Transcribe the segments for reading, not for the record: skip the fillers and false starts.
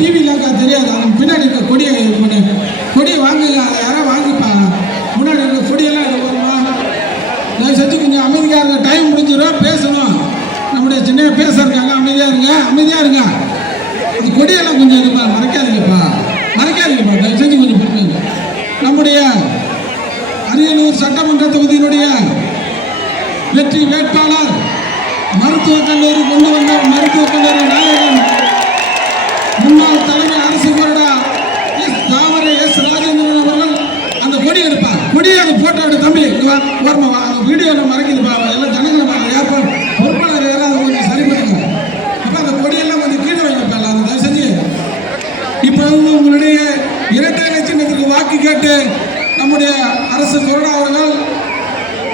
டிவியில் தெரியாது, அது பின்னாடி இருக்க கொடியை கொடியை வாங்குங்க, அதை யாராவது வாங்கிப்பாங்க. முன்னாடி இருக்க கொடியெல்லாம் இது வருமா? நான் செஞ்சு கொஞ்சம் அமைதியாக இருங்க, டைம் முடிஞ்சிடும், பேசணும். நம்முடைய சின்ன பேச இருக்காங்க, அமைதியாக இருங்க, அமைதியாக இருங்க. அந்த கொடியெல்லாம் கொஞ்சம் இது மறைக்காதீங்கப்பா, மறைக்காதீங்கப்பா, தயவு செஞ்சு கொஞ்சம் பொறுமைங்க. நம்முடைய அரியலூர் சட்டமன்ற தொகுதியினுடைய வெற்றி வேட்பாளர் மருத்துவக் கல்லூரி கொண்டு வந்த மருத்துவக் கல்லூரி நாயகன் முன்னாள் தலைமை அரசு கொறடா தாமரை எஸ் ராஜேந்திரன் அவர்கள் அந்த கொடி எடுப்பார். கொடியை அந்த போட்டோ எடுத்து தம்பி வீடியோவில் மறைக்குதுப்பா, எல்லாம் ஜனங்களை ஏற்பாடு பொறுப்பாளர் யாராவது கொஞ்சம் சரி பண்ணுங்க. அப்போ அந்த கொடியெல்லாம் கொஞ்சம் கீழே வைக்கப்படல, அதை தயவு செஞ்சு. இப்போ உங்களுடைய இரட்டை இலை சின்னத்துக்கு வாக்கு கேட்டு நம்முடைய அரசு கொறடா அவர்கள்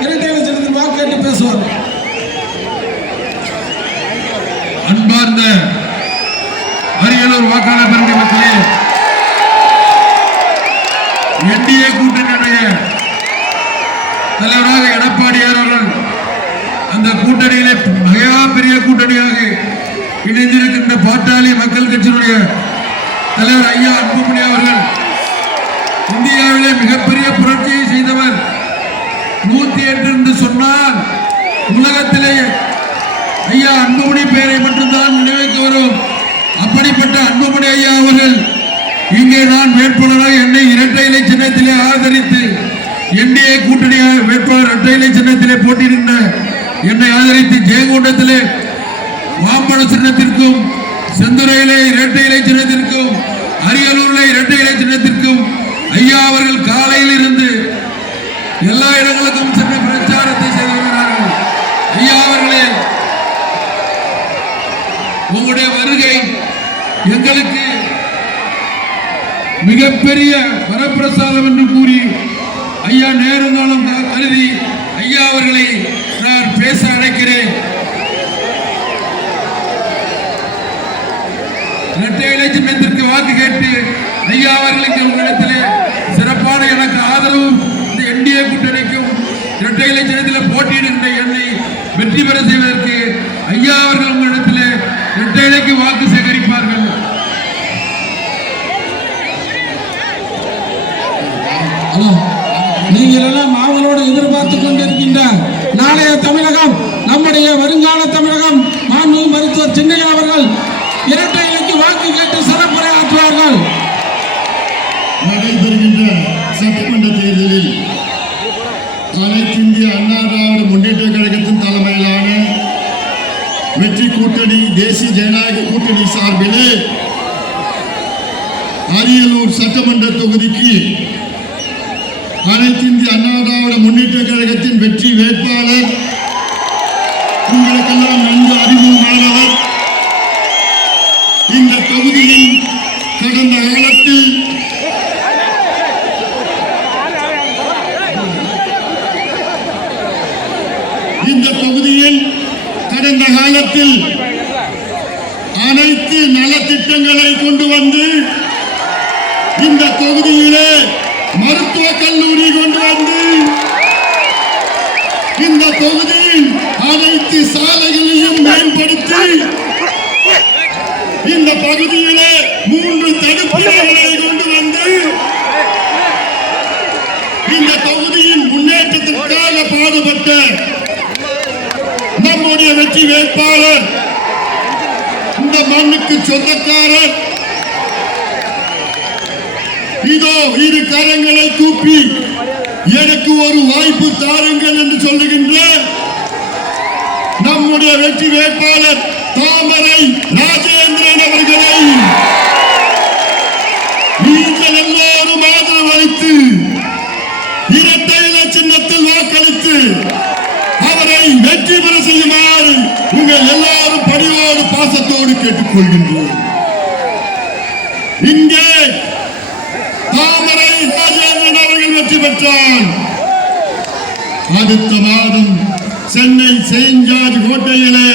இரட்டை இலை சின்னத்துக்கு வாக்கு கேட்டு பேசுவார். அன்பார்ந்த அரியலூர் வாக்காளர் பேரவை மக்களே, என்டிஏ கூட்டணியுடைய தலைவராக எடப்பாடியார் அவர்கள் அந்த கூட்டணியிலே மிக பெரிய கூட்டணியாக இணைந்திருக்கின்ற பாட்டாளி மக்கள் கட்சியினுடைய தலைவர் ஐயா அன்புமணி அவர்கள் இந்தியாவிலே மிகப்பெரிய புரட்சியை செய்தவர். 108 என்று சொன்னால் உலகத்திலே ஐயா அன்புமணி பெயரை மட்டும்தான் நினைவுக்கு வரும். அப்படிப்பட்ட அன்புமணி ஐயா அவர்கள் இங்கே நான் வேட்பாளராக என்னை இரட்டை இலை சின்னத்திலே ஆதரித்து என்டிஏ கூட்டணி வேட்பாளர் இரட்டை இலை சின்னத்திலே போட்டியிடுகின்ற என்னை ஆதரித்து ஜெயங்கொண்டத்திலே மாம்பழ சின்னத்திற்கும், செந்துறையிலே இரட்டை இலை சின்னத்திற்கும், அரியலூரிலே இரட்டை இலை சின்னத்திற்கும் ஐயா அவர்கள் காலையில் இருந்து எல்லா இடங்களுக்கும் சென்று பிரச்சாரத்தை செய்து வருகிறார்கள். ஐயா அவர்களே, உங்களுடைய வருகை எங்களுக்கு மிகப்பெரிய வரப்பிரசாதம் என்று கூறி ஐயா நேருங்காலம் கருதி ஐயா அவர்களை நான் பேச அழைக்கிறேன். இரட்டை இலை சின்னத்திற்கு வாக்கு கேட்டு ஐயா அவர்களுக்கு உங்களிடத்திலே சிறப்பான எனக்கு ஆதரவு இந்த என்டிஏ கூட்டணிக்கும் இரட்டை இலை சின்னத்தில் போட்டியிடுகின்ற என்னை வெற்றி பெற செய்வதற்கு ஐயா அவர்கள் உங்களிடத்திலே இரட்டை இலைக்கு வாக்கு சேகரிப்பார்கள். நீங்கள் எல்லாம் ஆவலோடு எதிர்பார்த்துக் கொண்டிருக்கின்ற நாளைய தமிழகம், நம்முடைய வருங்கால தமிழகம், மாண்புமிகு மருத்துவர் சின்னையா அவர்கள் இரட்டை இலைக்கு வாக்கு கேட்டு சிறப்புரை ஆற்றுவார்கள். நடைபெறுகின்ற சட்டமன்ற தேர்தலில் அனைத்து இந்திய அண்ணா திராவிட முன்னேற்ற கழகத்தின் தலைமையிலான வெற்றி கூட்டணி, தேசிய ஜனநாயக கூட்டணி சார்பிலே அரியலூர் சட்டமன்ற தொகுதிக்கு அனைத்து இந்திய அண்ணா திராவிட முன்னேற்ற கழகத்தின் வெற்றி வேட்பாளர், உங்களுக்கெல்லாம் நன்கு அறிமுகமானவர், இந்த தொகுதியில் கடந்த காலத்தில் அனைத்து நலத்திட்டங்களை கொண்டு வந்து இந்த தொகுதியிலே மருத்துவக் கல்லூரி கொண்டு வந்து இந்த தொகுதியில் அனைத்து சாலைகளையும் மேம்படுத்தி இந்த பகுதியிலே 3 தடுப்பணைகளை கொண்டு வந்து இந்த தொகுதியின் முன்னேற்றத்திற்காக பாடுபட்ட நம்முடைய வெற்றி வேட்பாளர், இந்த மண்ணுக்கு சொந்தக்காரர், இதோ இரு கரங்களை கூப்பி எனக்கு ஒரு வாய்ப்பு தாருங்கள் என்று சொல்லுகின்ற நம்முடைய வெற்றி வேட்பாளர் தாமரை ராஜேந்திரன் அவர்களை நீங்கள் எல்லோரும் ஆதரவு அளித்து இரட்டை இலை சின்னத்தில் வாக்களித்து அவரை வெற்றி பெற செய்யுமாறு உங்கள் எல்லாரும் பணியோடு பாசத்தோடு கேட்டுக்கொள்கின்றோம். இங்கே தாமரை ராஜேந்திரன் அவர்கள் வெற்றி பெற்றால் அடுத்த மாதம் சென்னை செயின்ட் ஜார்ஜ் கோட்டையிலே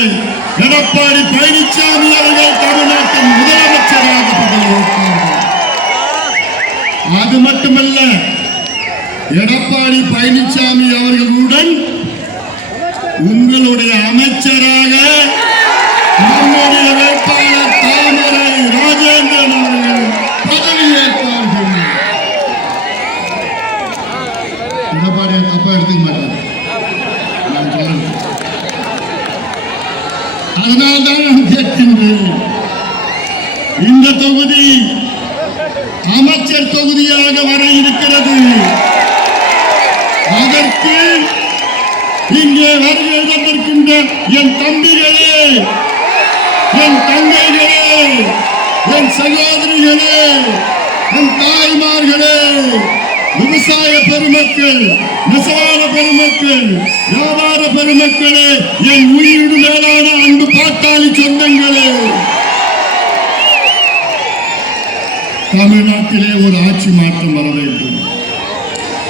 எடப்பாடி பழனிசாமி அவர்கள் தமிழ்நாட்டின் முதலமைச்சர் முதலமைச்சராக நம்முடைய வேட்பாளர் தாமரை ராஜேந்திரன் அவர்கள் பதவியேற்பார்கள். எடப்பாடியை தப்பா எடுத்துக்க மாட்டார். நான் சொல்றேன். அதனால்தான் நான் கேட்கின்றேன், இந்த தொகுதி அமைச்சர் தொகுதியாக வர இருக்கிறது. அதற்கு இங்கே வருகை தந்திருக்கின்ற என் தம்பிகளே, என் தங்கைகளே, என் சகோதரிகளே, என் தாய்மார்களே, விவசாய பெருமக்கள், நெசவாள பெருமக்கள், வியாபார பெருமக்களே, என் உயிரிடு மேலான அன்பு பாட்டாளி சொந்தங்களே, தமிழ்நாட்டிலே ஒரு ஆட்சி மாற்றம் வர வேண்டும்.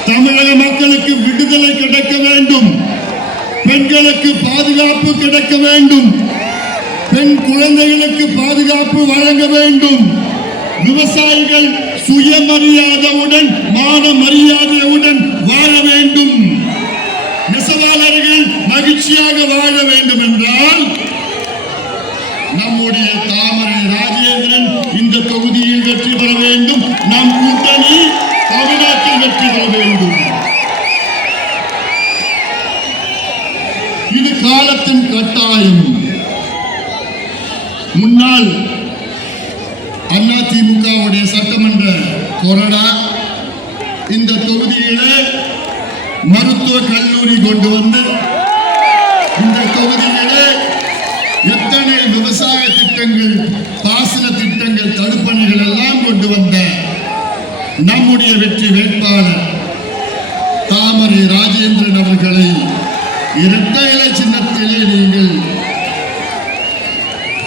தமிழக மக்களுக்கு விடுதலை கிடைக்க வேண்டும். பெண்களுக்கு பாதுகாப்பு கிடைக்க வேண்டும். பெண் குழந்தைகளுக்கு பாதுகாப்பு வழங்க வேண்டும். விவசாயிகள் சுயமரியாதையுடன் மான மரியாதையுடன் வாழ வேண்டும். நெசவாளர்கள் மகிழ்ச்சியாக வாழ வேண்டும் என்றால் நம்முடைய தாமரை ராஜேந்திரன் இந்த தொகுதியில் வெற்றி பெற வேண்டும். நம் கூட்டணி தமிழ்நாட்டில் வெற்றி பெற வேண்டும். இது காலத்தின் கட்டாயம். முன்னாள் அதிமுகவுடைய சட்டமன்ற கொறடா இந்த தொகுதியிலே மருத்துவ கல்லூரி கொண்டு வந்து இந்த தொகுதியிலே எத்தனை விவசாய திட்டங்கள், பாசன திட்டங்கள், தடுப்பணைகள் எல்லாம் கொண்டு வந்த நம்முடைய வெற்றி வேட்பாளர் தாமரை ராஜேந்திரன் அவர்களை இரட்டை இலை சின்னத்திலே நீங்கள்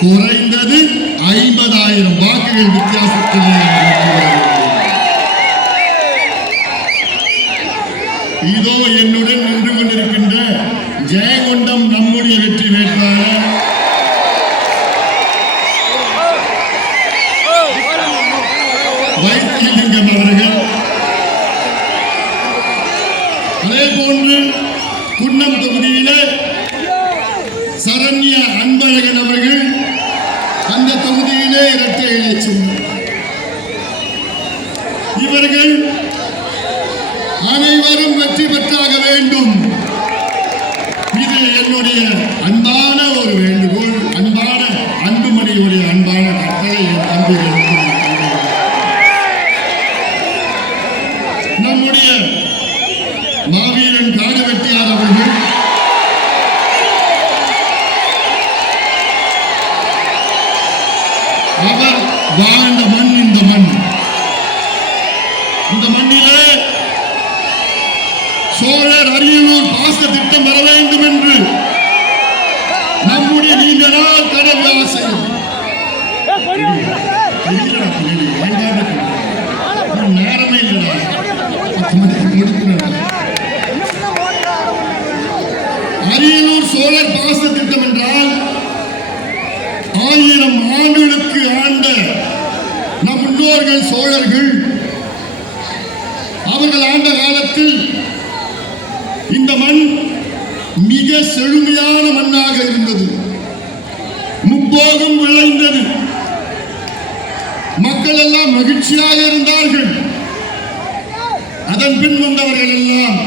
குறைந்தது 50,000 வாக்குகள் வித்தியாசத்திலே இதோ என்னுடன் நின்று கொண்டிருக்கின்ற ஜெயங்கொண்டம் நம்முடைய வெற்றி வேட்பாளர் வைத்தியலிங்கம் அவர்கள், அதே போன்று குன்னம் தொகுதியிலே சரண்யா அன்பழகன் அவர்கள் அந்த தொகுதியிலே இரட்டை இலை சின்னம். இவர்கள் அனைவரும் வெற்றி பெற்றாக வேண்டும். இது என்னுடைய அன்பான ஒரு வேண்டுகோள், அன்பான அன்புமணியுடைய அன்பான கட்டளை. என் தம்பிகளுக்கு, நம்முடைய மாவீரன் காடு வெட்டியார் அவர்கள் அவர் வாழ்ந்த மண் இந்த மண். இந்த மண்ணிலே சோழர் அரியலூர் பாச திட்டம் வர வேண்டும் என்று நம்முடைய நீண்ட நாள் கனவு ஆசை. நேரமே இல்லடா, அரியலூர் சோழர் பாச திட்டம் என்றால் 1000 ஆண்டுகளுக்கு ஆண்ட நம் முன்னோர்கள் சோழர்கள், அவர்கள் ஆண்ட காலத்தில் இந்த மண் மிக செழுமையான மண்ணாக இருந்தது. முப்போகம் விளைந்தது. மக்கள் எல்லாம் மகிழ்ச்சியாக இருந்தார்கள். அதன் பின் வந்தவர்கள் எல்லாம்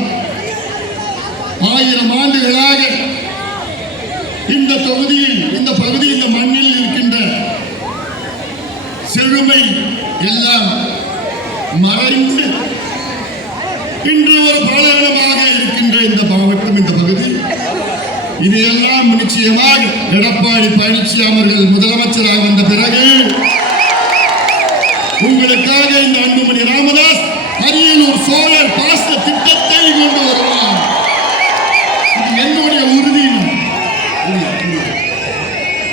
1000 ஆண்டுகளாக இந்த தொகுதியில், இந்த பகுதி, இந்த மண்ணில் இருக்கின்ற செழுமை எல்லாம் மறைந்து இன்று ஒரு பாலைவனமாக இருக்கின்ற இந்த மாவட்டம், இந்த பகுதி, இதையெல்லாம் நிச்சயமாக எடப்பாடி பழனிசாமி அவர்கள் முதலமைச்சராக வந்த பிறகு உங்களுக்காக இந்த அன்புமணி ராமதாஸ் அரியலூர் சோழர் பாச திட்டத்தை கொண்டு வருவார். இது என்னுடைய உறுதியும்,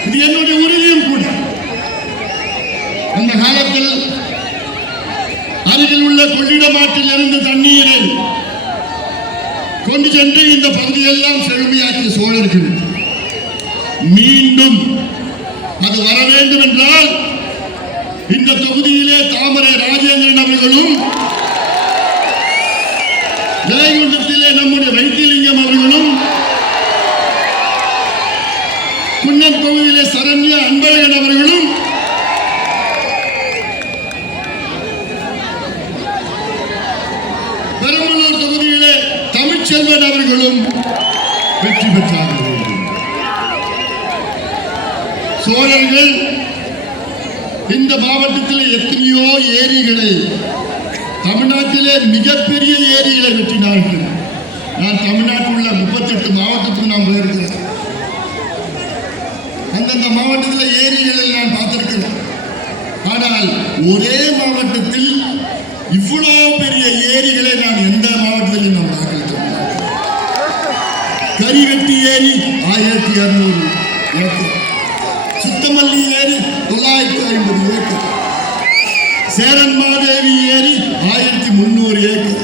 இது என்னுடைய உறுதியும் கூட. அந்த காலத்தில் அருகில் உள்ள கொள்ளிடமாற்றில் இருந்து தண்ணீரை கொண்டு சென்று இந்த பகுதியெல்லாம் செழுமையாக்கிய சோழர்கள் மீண்டும் அது வர வேண்டும் என்றால் இந்த தொகுதியிலே தாமரை ராஜேந்திரன் அவர்களும், ஜெயங்கொண்டத்திலே நம்முடைய வைத்தியலிங்கம் அவர்களும், குன்னம் தொகுதியிலே சரண்யா அன்பழகன் அவர்களும், பெரம்பலூர் தொகுதியிலே தமிழ்ச்செல்வன் அவர்களும் வெற்றி பெற்றார்கள். சோழர்கள் இந்த மாவட்டத்தில் எத்தனையோ ஏரிகளை, தமிழ்நாட்டிலே மிகப்பெரிய ஏரிகளை வெற்றினார்கள். நான் தமிழ்நாட்டில் உள்ள 38 மாவட்டத்துக்கு நான் போயிருக்கிறேன். அந்தந்த மாவட்டத்தில் ஏரிகளை நான் பார்த்திருக்கிறேன். ஆனால் ஒரே மாவட்டத்தில் இவ்வளோ பெரிய ஏரிகளை நான் எந்த மாவட்டத்திலும் நான் பார்க்கல. கரிவெட்டி ஏரி 1200 ஏக்கர், சுத்தமல்லி ஏரி 950 ஏக்கர், சேரன்மாதேவி ஏரி 1300 ஏக்கர்,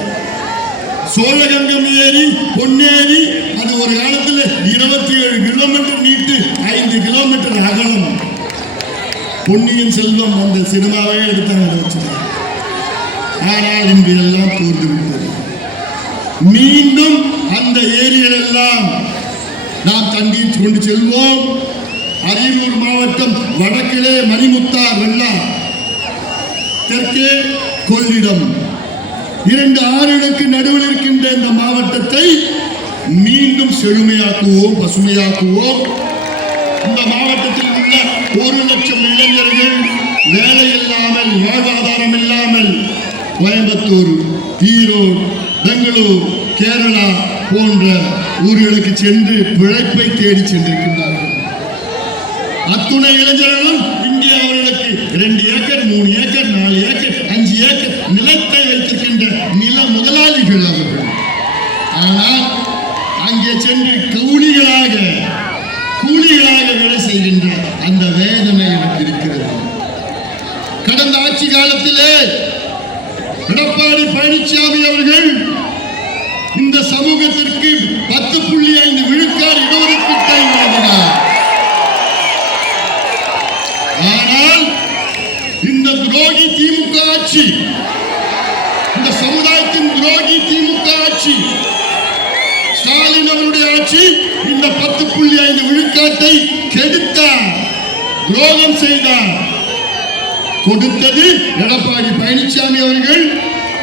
சோழகங்கம் ஏரி, பொன்னேரி, அது ஒரு காலத்தில் 27 கிலோமீட்டர் நீட்டு, 5 கிலோமீட்டர் அகலம். பொன்னியின் செல்வம் அந்த சினிமாவே எடுத்தாங்க. ஆனால் இன்று எல்லாம் தோர்ந்து விட்டது. மீண்டும் அந்த ஏரிகள் எல்லாம் நாம் தண்ணீர் கொண்டு செல்வோம். அரியலூர் மாவட்டம் வடக்கிலே மணிமுத்தார் வெள்ளம், தெற்கே கொள்ளிடம், 2 ஆறுகளுக்கு நடுவில் இருக்கின்ற இந்த மாவட்டத்தை மீண்டும் செழுமையாக்குவோம், பசுமையாக்குவோம். இந்த மாவட்டத்தில் உள்ள 1 லட்சம் இளைஞர்கள் வேலை இல்லாமல், வாழ்வாதாரம் இல்லாமல் கோயம்புத்தூர், ஈரோடு, பெங்களூர், கேரளா போன்ற ஊர்களுக்கு சென்று பிழைப்பை தேடி சென்றிருக்கின்றார்கள். அத்துணை இளைஞர்களும் இங்கே அவர்களுக்கு 2 ஏக்கர், 3 ஏக்கர், 4 ஏக்கர், 5 ஏக்கர் நிலத்தை வைத்திருக்கின்ற நில முதலாளிகள் அவர்கள். ஆனால் அங்கே சென்று கூலிகளாக வேலை செய்கின்ற அந்த வேதனை எனக்கு இருக்கிறது. கடந்த ஆட்சி காலத்திலே எடப்பாடி பழனிசாமி அவர்கள் இந்த சமூகத்திற்கு 10.5 விழுக்காடு இடஒதுக்கீட்டை வழங்கினார். ஆனால் இந்த துரோகி திமுக ஆட்சி, இந்த சமுதாயத்தின் துரோகி திமுக ஆட்சி, ஸ்டாலின் அவருடைய ஆட்சி இந்த 10.5 விழுக்காட்டை கெடுத்தார், துரோகம் செய்தார். கொடுத்தது எடப்பாடி பழனிசாமி அவர்கள்,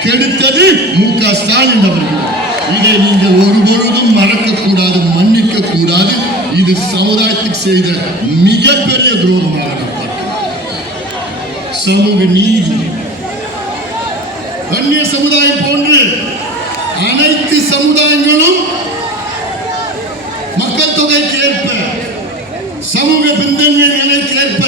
கெடுத்தது மு.க. ஸ்டாலின் அவர்கள். இதை நீங்கள் ஒருபொழுதும் மறக்கக்கூடாது, மன்னிக்க கூடாது. இது சமுதாயத்துக்கு செய்த மிகப்பெரிய துரோகமாக சமூக நீதி, வன்னிய சமுதாயம் போன்று அனைத்து சமுதாயங்களும் மக்கள் தொகைக்கு ஏற்ப, சமூக பிந்தன்மை நிலைக்கு ஏற்ப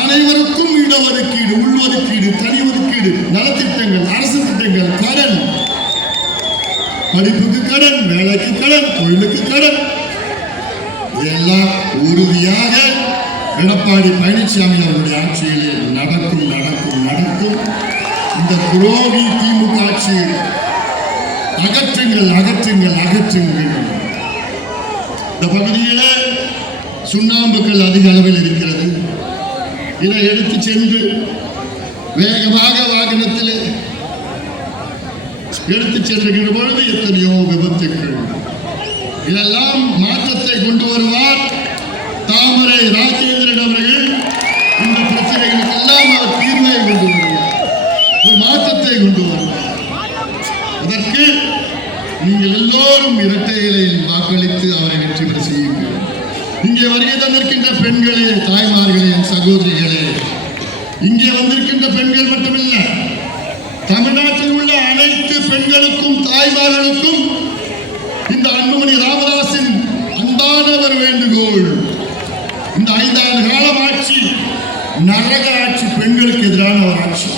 அனைவருக்கும் இடஒதுக்கீடு, உள்ஒதுக்கீடு, தனி ஒதுக்கீடு, நலத்திட்டங்கள், அரசு திட்டங்கள், கடன், படிப்புக்கு கடன், வேலைக்கு கடன், தொழிலுக்கு கடன், இதெல்லாம் உறுதியாக எடப்பாடி பழனிசாமி அவருடைய ஆட்சியிலே நடக்கும். இந்த துரோகி திமுக ஆட்சி அகற்றுங்கள். இந்த பகுதியில் சுண்ணாம்புக்கள் அதிக அளவில் இருக்கிறது. இதை எடுத்து சென்று வேகமாக வாகனத்தில் எடுத்து செல்லுகிற பொழுது எத்தனையோ விபத்துக்கள். இதெல்லாம் மாற்றத்தை கொண்டு வருவார் தாமரை ராஜேந்திரன் அவர்கள். இந்த பிரச்சனைகளுக்கெல்லாம் அவர் தீர்வை கொண்டு வருவார், ஒரு மாற்றத்தை கொண்டு வருவார். அதற்கு நீங்கள் எல்லோரும் இரட்டை இலையில் வாக்களித்து அவரை வெற்றி பெற செய்யுங்கள். இங்கே வருகை தந்திருக்கின்ற பெண்களே, தாய்மார்களே, சகோதரிகளே, இங்கே வந்திருக்கின்ற பெண்கள் மட்டுமல்ல, தமிழ்நாட்டில் உள்ள அனைத்து பெண்களுக்கும் தாய்மார்களுக்கும் இந்த அன்புமணி ராமதாஸின் அன்பான ஒரு வேண்டுகோள். இந்த 5 ஆண்டு காலம் ஆட்சி நரக ஆட்சி, பெண்களுக்கு எதிரான ஒரு ஆட்சி.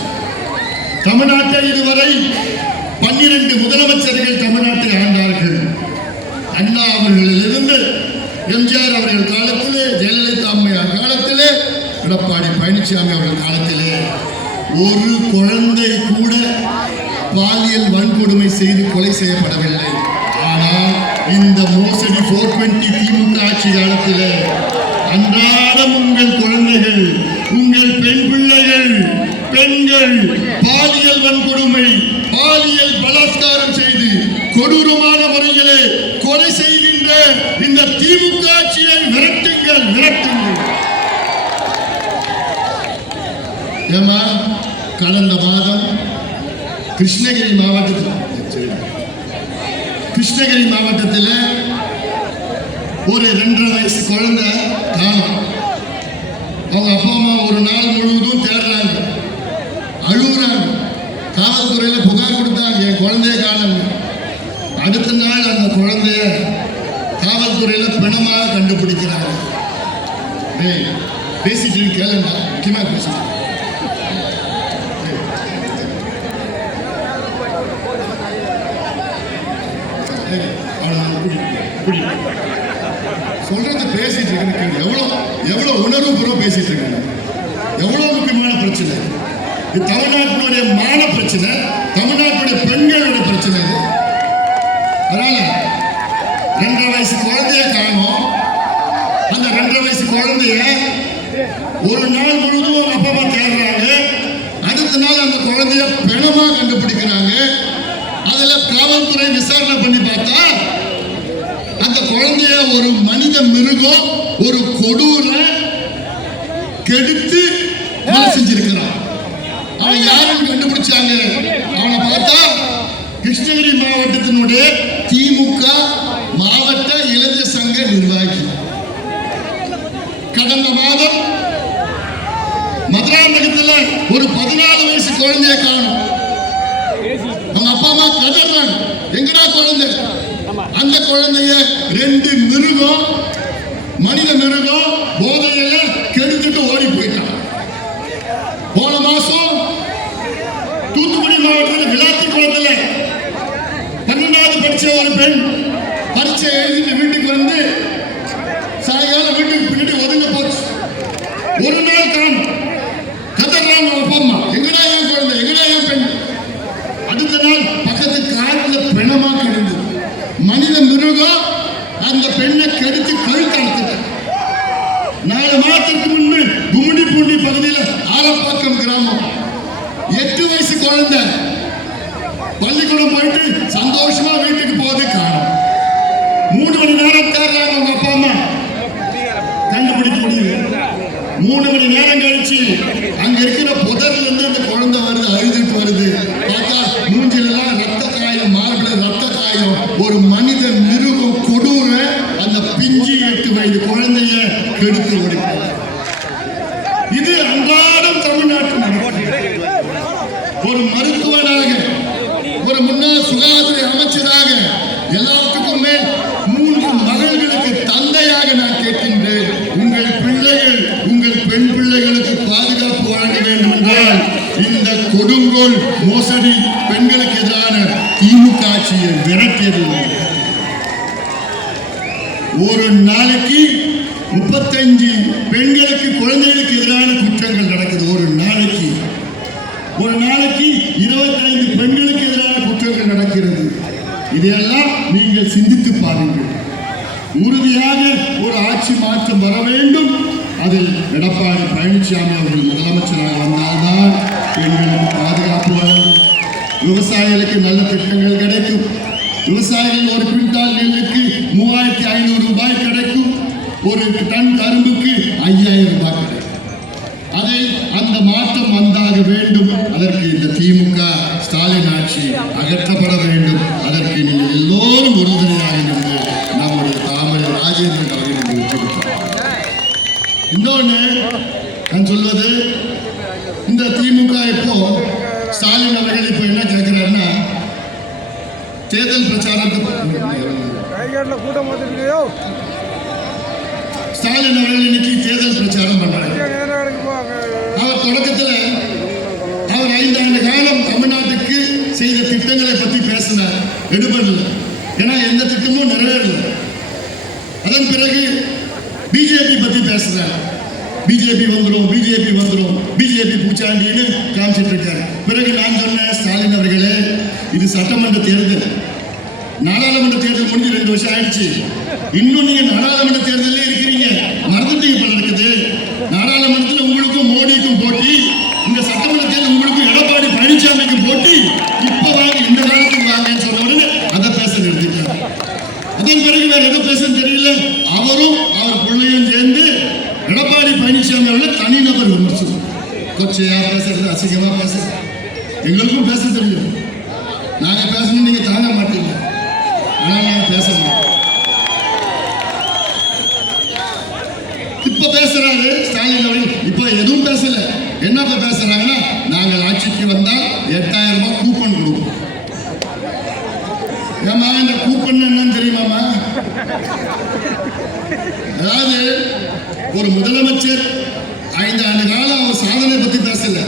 தமிழ்நாட்டை இதுவரை 12 முதலமைச்சர்கள் தமிழ்நாட்டை ஆண்டார்கள். அண்ணா அவர்களிலிருந்து எம்ஜிஆர் அவர்கள் காலத்திலே, ஜெயலலிதா அம்மையார் காலத்திலே, எடப்பாடி பழனிசாமி அவர்கள் காலத்திலே ஒரு குழந்தை கூட பாலியல் வன்கொடுமை செய்து கொலை செய்யப்படவில்லை. ஆனால் இந்த மோசடி 420 திமுக ஆட்சி காலத்திலே அன்றாடம் உங்கள் குழந்தைகள், உங்கள் பெண் பிள்ளைகள், பெண்கள் பாலியல் வன்கொடுமை, பாலியல் பலாத்காரம் செய்து கொடூரமான முறையிலே கொலை செய்கின்ற இந்த திமுக ஆட்சியை விரட்ட ஏமா கடந்த மாதம் கிருஷ்ணகிரி மாவட்டத்தில் ஒரு 2.5 வயசு குழந்தை காணோம். அவங்க அப்பா அம்மா ஒரு நாள் முழுவதும் தேடுறாங்க, அழுகுறாங்க. காவல்துறையில் புகார் கொடுத்தாங்க, என் குழந்தைய காணல. அடுத்த நாள் அந்த குழந்தைய காவல்துறையில் பிணமாக கண்டுபிடிக்கிறாங்க. பேசிட்டு கேளுங்க, முக்கியமாக பேசிட்டு சொல்றது பேசிட்டு இருக்கேன். எவ்வளவு உணர்வுபூர்வம் பேசிட்டு இருக்கேன். எவ்வளவு முக்கியமான பிரச்சனை இது. தமிழ்நாட்டினுடைய மான பிரச்சனை, தமிழ்நாட்டுடைய பெண்களுடைய பிரச்சனை இது. அதனால 2.5 வயசு குழந்தைய காணோம். அந்த 2.5 வயசு குழந்தைய ஒரு நாள் முழுவதும் அப்பா அம்மா தேடுறாங்க. அடுத்த நாள் அந்த குழந்தைய பிணமா கண்டுபிடிக்கிறாங்க. அதுல காவல்துறை விசாரணை பண்ணி பார்த்தா அந்த குழந்தைய ஒரு மனித மிருகம் ஒரு கொடூர கெடுத்து செஞ்சிருக்கிறான். அவன் யாருன்னு கண்டுபிடிச்சாங்க. அவனை பார்த்தா கிருஷ்ணகிரி மாவட்டத்தினுடைய திமுக மாவட்ட இளைஞர் சங்க நிர்வாகி. கடந்த மாதம் மதுராந்தகத்தில் ஒரு 14 வயசு குழந்தைய காணும். அவங்க அப்பா அம்மா கதறாங்க, எங்கடா குழந்தை? அந்த குழந்தைய 2 மிருகம், மனித மிருகம் போதையில கெடுத்துட்டு ஓடி போயிட்டான். போன மாசம் தூத்துக்குடி மாவட்டத்தில் விளாத்தி குளத்தில் 12வது படிச்ச ஒரு பெண் பரீட்சை எழுதிட்டு வீட்டுக்கு வந்து சாயங்காலம் வீட்டுக்கு பின்னாடி ஒதுங்க போச்சு. ஒரு நாள் தான் கதறாங்க அப்பா அம்மா, எங்கடா என் குழந்தை, எங்கடா என் பெண்? அடுத்த நாள் பக்கத்து காட்டில் பிணமா கிடந்தது. மனித மிருகம் அந்த பெண்ணை கெடுத்து கழுத்து அறுத்துட்டான். 4 மாதத்துக்கு முன்பு கும்மிடிப்பூண்டி பகுதியில் ஆலப்பாக்கம் கிராமம் 8 வயசு குழந்தை பள்ளிக்கூடம் போயிட்டு சந்தோஷமா வீட்டுக்கு போது காணும். 3 மணி நேரம் தேடுறாங்க அவங்க அப்பா அம்மா, கண்டுபிடிக்க முடியல. 3 மணி நேரம் கழிச்சு அங்க இருக்கிற புதர்ல இருந்து அந்த குழந்தை வருது, அழுதுட்டு வருது. பார்த்தா மூஞ்சிலெல்லாம் ரத்த காயம், மார்பிள ரத்த காயம். ஒரு மனித மிருகம் கொடூர அந்த பிஞ்சு 8 வயது குழந்தைய கெடுத்து ஓடிப்பாங்க. இது அன்றாடம் தமிழ்நாட்டில் நடக்கிறது. ஒரு மருத்துவனாக, ஒரு முன்னாள் சுகாதார அமைச்சராக, எல்லாத்துக்கும் மேல் 3 மகள்களுக்கு தந்தையாக நான் கேட்கின்றேன், உங்கள் பிள்ளைகள், உங்கள் பெண் பிள்ளைகளுக்கு பாதுகாப்பு வழங்க வேண்டும் என்றால் இந்த கொடுங்கோல் மோசடி பெண்களுக்கு எதிரான திமுக ஆட்சியை விரட்டியது. ஒரு நாளைக்கு 35 பெண்களுக்கு, குழந்தைகளுக்கு எதிரான குற்றங்கள் நடக்குது. ஒரு நாளைக்கு 25 பெண்களுக்கு எதிரான குற்றங்கள் நடக்கிறது. இதையெல்லாம் நீங்கள் சிந்தித்து பாருங்கள். உறுதியாக ஒரு ஆட்சி மாற்றம் வர வேண்டும். அதில் எடப்பாடி பழனிசாமி அவர்கள் முதலமைச்சராக வந்தால்தான் பெண்களுக்கு பாதுகாப்பு வழங்கும், விவசாயிகளுக்கு நல்ல திட்டங்கள் கிடைக்கும். விவசாயிகள் ஒரு குவிண்டால் நெல்லுக்கு 3500 ரூபாய் கிடைக்கும். ஒரு டன் கரும்புக்கு 5000 ரூபாய் கிடைக்கும். அதை அந்த மாற்றம் வந்தாக வேண்டும். அதற்கு இந்த திமுக ஸ்டாலின் ஆட்சி அகற்றப்பட வேண்டும். அதற்கு நீங்கள் எல்லோரும் உறுதுணையாக இருந்து நம்முடைய தாமரை ராஜேந்திரன் அவர்கள் வச்சிருக்கிறார். இன்னொன்று நான் சொல்வது, இந்த திமுக இப்போ ஸ்டாலின் அவர்கள் இப்போ என்ன கேட்கிறாருன்னா, தேர்தல் பிரச்சாரத்துக்கு ஸ்டாலின் அவர்கள் இன்னைக்கு தேர்தல் பிரச்சாரம் பண்றாங்க. அவர் தொடக்கத்தில் அவர் 5 ஆண்டு காலம் தமிழ்நாட்டுக்கு செய்த திட்டங்களை பற்றி பேசினார், எடுபடல. ஏன்னா எந்த திட்டமும் நிறைவேறல. அதன் பிறகு பிஜேபி பற்றி பேசுறார். பிஜேபி வந்துடும், பிஜேபி வந்துடும், பிஜேபி பூச்சாண்டின்னு காமிச்சிட்டு இருக்காரு. பிறகு நான் சொன்னேன், ஸ்டாலின் அவர்களே, இது சட்டமன்ற தேர்தல், நாடாளுமன்ற தேர்தல் முடிஞ்சு 2 வருஷம் ஆயிடுச்சு. இன்னும் நீங்க நாடாளுமன்ற தேர்தலே இருக்கிறீங்க, மறந்துட்டீங்க போல இருக்குது. நாடாளுமன்றத்தில் உங்களுக்கும் மோடிக்கும் போட்டி, இந்த சட்டமன்ற தேர்தல் உங்களுக்கும் எடப்பாடி பழனிசாமிக்கும் போட்டி. இப்ப வாங்க, இந்த காலத்துக்கு வாங்கன்னு சொன்ன உடனே அதை பேச நிறுத்திட்டார். அதன் பிறகு வேற எதை பேசன்னு தெரியல. அவரும் அவர் பிள்ளையும் சேர்ந்து எடப்பாடி பழனிசாமி அவர்கள் தனிநபர் விமர்சனம். கொச்சையா பேசுறது, அசிங்கமா பேசுறது. எங்களுக்கும் பேச தெரியும். நாங்க பேசணும், நீங்க தாங்க மாட்டீங்க. ஆனால் நாங்க பேசணும். இப்ப பேசுறாரு ஸ்டாலின் அவர்கள். இப்ப எதுவும் பேசல. என்ன இப்ப பேசுறாங்கன்னா, நாங்கள் ஆட்சிக்கு வந்தால் 8000 ரூபாய் கூப்பன் கொடுப்போம். ஏமா இந்த கூப்பன் என்னன்னு தெரியுமாமா? அதாவது ஒரு முதலமைச்சர் 5 ஆண்டு காலம் அவர் சாதனை பத்தி பேசல,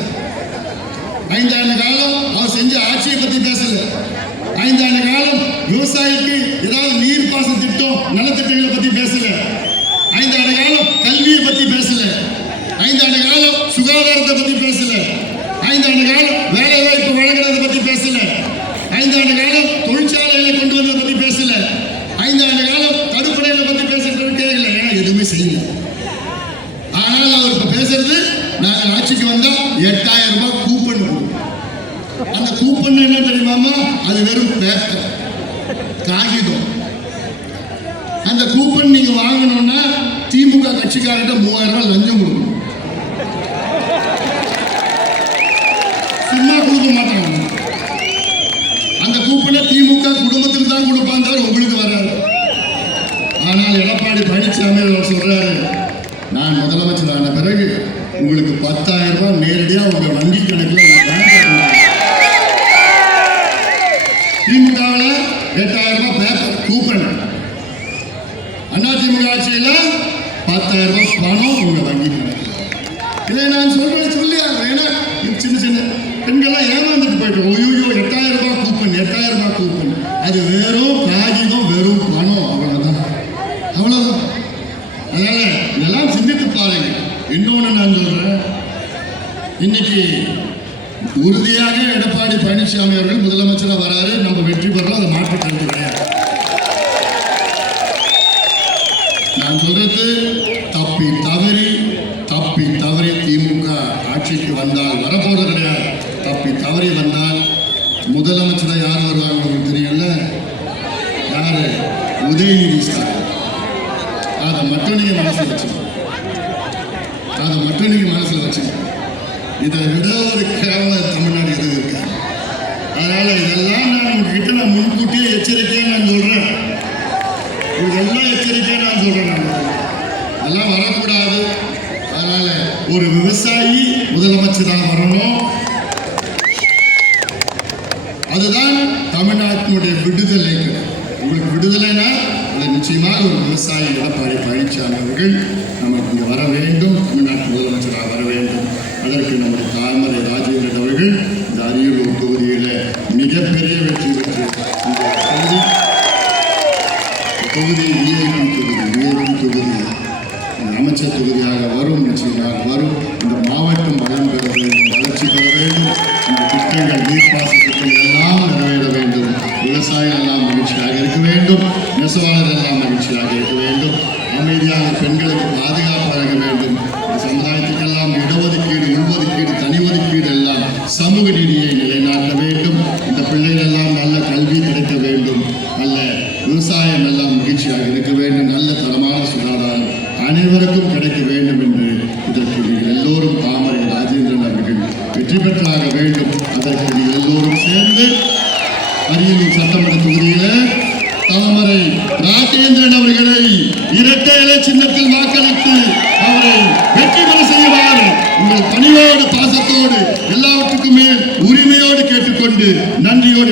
5 ஆண்டு காலம் அவர் செஞ்ச ஆட்சியை பத்தி பேசல, 5 ஆண்டு காலம் விவசாயிக்கு ஏதாவது நீர்ப்பாசன திட்டம் நலத்திட்டங்களை பத்தி பேசல, 5 ஆண்டு காலம் கல்வியை பத்தி பேசல, 5 ஆண்டு காலம் சுகாதாரத்தை பத்தி பேசல, 5 ஆண்டு காலம் வேலை வாய்ப்பு வழங்குறதை பத்தி பேசல, 5 ஆண்டு காலம் தொழிற்சாலைகளை கொண்டு வந்ததை பத்தி பேசல, 5 ஆண்டு காலம் தடுப்பணைகளை பத்தி பேசுறது கேட்கல. ஏன்னா எதுவுமே செய்யல. ஆனால் அவர் இப்ப பேசுறது, நாங்கள் ஆட்சிக்கு வந்தா 8000 ரூபாய் கூப்பன் கொடுப்போம். அந்த கூப்பன் என்ன தெரியுமாமா? அது வெறும் பேப்பர், காகிதம். அந்த கூப்பன் நீங்க வாங்கணும்னா திமுக கட்சிக்காரர்கிட்ட 3000 ரூபாய் லஞ்சம் கொடுக்கணும். சும்மா கொடுக்க மாட்டாங்க. அந்த கூப்பனை திமுக குடும்பத்துக்கு தான் கொடுப்பான், உங்களுக்கு வராது. ஆனால் எடப்பாடி பழனிசாமி அவர் சொல்றாரு, நான் முதலமைச்சர் ஆன பிறகு உங்களுக்கு 10,000 ரூபாய் நேரடியா உங்க வங்கி கணக்கில் திமுகவில் 8000 ரூபாய் பேப்பர் கூப்பன், அதிமுக ஆட்சியில் 10,000 ரூபாய் பணம் உங்க வங்கி கணக்கில். இதை நான் சொல்றேன் சொல்லி ஏன்னா சின்ன சின்ன பெண்கள்லாம் ஏமாந்துட்டு போயிட்டோம். ஐயோ 8000 ரூபாய் கூப்பன், 8000 ரூபாய் கூப்பன். அது வெறும் காகிதம், வெறும் பணம், அவ்வளவுதான், அவ்வளவுதான். அதனால இதெல்லாம் சிந்தித்து பாருங்க. இன்னொன்று நான் சொல்றேன், இன்னைக்கு உறுதியாக எடப்பாடி பழனிசாமி அவர்கள் முதலமைச்சராக வராரு. நம்ம வெற்றி பெறலாம், அதை மாற்றி கருத்து கிடையாது. நான் சொல்றது, தப்பி தவறி திமுக ஆட்சிக்கு வந்தால் வரப்போறது கிடையாது. தப்பி தவறி வந்தால் முதலமைச்சராக யார் வருவாங்க உங்களுக்கு தெரியல? யாரு? உதயநிதி ஸ்டாலின். அதை மட்டும் நீங்க மனசுல வச்சுங்க. இதை விட ஒரு கேவல தமிழ்நாடு எது இருக்கு? அதனால இதெல்லாம் நான் உங்ககிட்ட முன்கூட்டியே எச்சரிக்கையா நான் சொல்றேன். இதெல்லாம் எச்சரிக்கையா நான் சொல்றேன். அதெல்லாம் வரக்கூடாது. அதனால ஒரு விவசாயி முதலமைச்சராக வரணும். அதுதான் தமிழ்நாட்டினுடைய விடுதலை. உங்களுக்கு விடுதலைனா அது நிச்சயமாக ஒரு விவசாயி எடப்பாடி பழனிசாமி அவர்கள் நமக்கு இங்கே வர வேண்டும், தமிழ்நாட்டு முதலமைச்சராக வர வேண்டும். அதற்கு நம்முடைய தாமரை ராஜேந்திரன் அவர்கள் இந்த அரியலூர் தொகுதியில் மிகப்பெரிய வெற்றி பெற்று இந்த தொகுதி விஐபி தொகுதி அமைச்சர் தொகுதியாக வரும், நிச்சயமாக வரும். இந்த மாவட்டம் வளம் பெற வேண்டும், வளர்ச்சி பெற வேண்டும். இந்த திட்டங்கள், நீர்ப்பாச திட்டங்கள் எல்லாம் நிறைவேற வேண்டும். விவசாயிகள் எல்லாம் மகிழ்ச்சியாக இருக்க வேண்டும், நெசவாளர் எல்லாம் மகிழ்ச்சியாக இருக்க வேண்டும். அமைதியாக பெண்களுக்கு பாதுகாப்பு வழங்க வேண்டும். இந்த சமுதாயத்துக்கெல்லாம் இடஒதுக்கீடு, உள்ஒதுக்கீடு, தனி ஒதுக்கீடு எல்லாம் சமூக நீதியை நிலைநாட்ட வேண்டும். இந்த பிள்ளைகள் எல்லாம் நல்ல கல்வி கிடைக்க வேண்டும், நல்ல விவசாயம் எல்லாம் மகிழ்ச்சியாக இருக்க வேண்டும், நல்ல தரமான சுகாதாரம் அனைவருக்கும் கிடைக்க வேண்டும் என்று இதற்கு நீங்கள் எல்லோரும் தாமரை ராஜேந்திரன் அவர்கள் வெற்றி பெற்றாக வேண்டும். அதற்கு நீங்கள் எல்லோரும் சேர்ந்து அரியலூர் சட்டமன்ற தொகுதியில் தாமரை ராஜேந்திரன் அவர்களை இரட்டை இலை சின்னத்தில் வாக்களித்து அவரை வெற்றி பெற செய்வார். உங்கள் பணியோடு, பாசத்தோடு, எல்லாவற்றுக்கும் மேல் உரிமையோடு கேட்டுக்கொண்டு நன்றியோடு